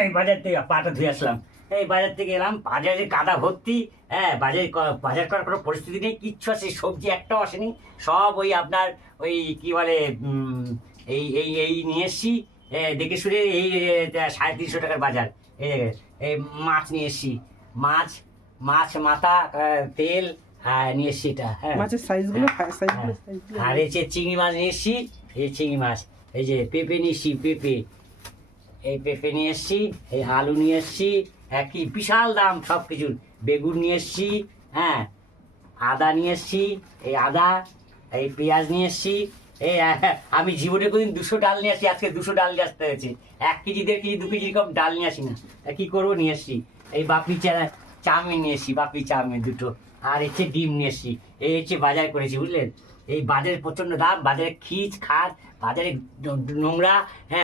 এই বাজার থেকে পাটা ধুয়ে আসলাম। এই বাজার থেকে এলাম, বাজারে কাদা ভর্তি। হ্যাঁ, বাজার করার কোনো পরিস্থিতি নেই, কিচ্ছু আসে, সবজি একটাও আসেনি। সব ওই আপনার ওই কি বলে এই নিয়ে এসছি। দেখে শুনে এই 350 টাকার বাজার। এই দেখে, এই মাছ নিয়ে এসছি। মাছ মাছ মাথা, তেল, নিয়ে এসছি এটা। হ্যাঁ, মাছের সাইজগুলো আর এই যে চিংড়ি মাছ নিয়ে এসছি। এই চিংড়ি মাছ, এই যে পেঁপে নিয়ে এসছি, এই পেঁপে নিয়ে এসছি, এই আলু নিয়ে এসছি, একই বিশাল দাম সব কিছুর। বেগুন নিয়ে এসছি, হ্যাঁ, আদা নিয়ে এসছি, এই আদা, এই পেঁয়াজ নিয়ে এসছি। এই আমি জীবনে কোনদিন 200 ডাল নিয়ে আসি, আজকে 200 ডাল নিয়ে আসতে হয়েছে। 1 কেজি 1.5 কেজি 2 কেজি কম ডাল নিয়ে আসি না, কি করবো, নিয়ে এসছি। এই বাপি চাউমিন নিয়ে এসছি, বাপি চাউমিন 2টো। আর হচ্ছে ডিম নিয়ে এসছি। এই হচ্ছে বাজার করেছি, বুঝলেন। এই বাজারে প্রচণ্ড দাম, বাজারে খিচ খাট, বাজারে নোংরা। হ্যাঁ।